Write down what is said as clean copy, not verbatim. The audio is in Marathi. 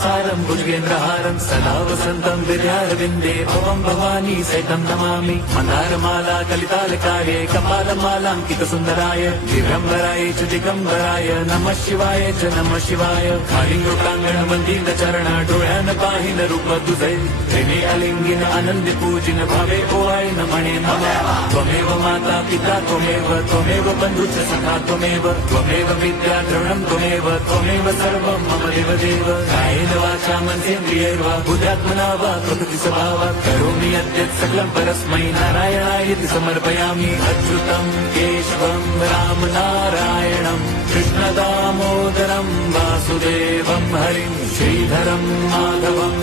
सारं भुजगेन्द्रहारं सदा वसन्तं विद्यारविन्दे भवं भवानी सहितं नमामि मन्दारमाला कलितालकार्ये कपालमालाङ्कितसुन्दराय दिगम्बराय च दिगम्बराय नमः शिवाय च नमः शिवाय कालिङ्गोटाङ्गणमन्दिरचरण डोळ्यान पाहिन रूप तुझे प्रेमे अलिंगिन आनंदी पूजिन भावे ओवाय नमणे नमः त्वमेव माता पिता त्वमेव बन्धुश्च सखा त्वमेव विद्या द्रविणं त्वमेव सर्वं मम देवदेव कायेन वाचा मनसेन्द्रियैर्वा बुद्ध्यात्मना वा प्रकृति स्वभावात् करोमि यद्यत् सकलं परस्मै नारायणायति समर्पयामि अच्युतं केशवं राम नारायणं कृष्णदामोदरं वासुदेवं हरिं श्रीधरं माधवं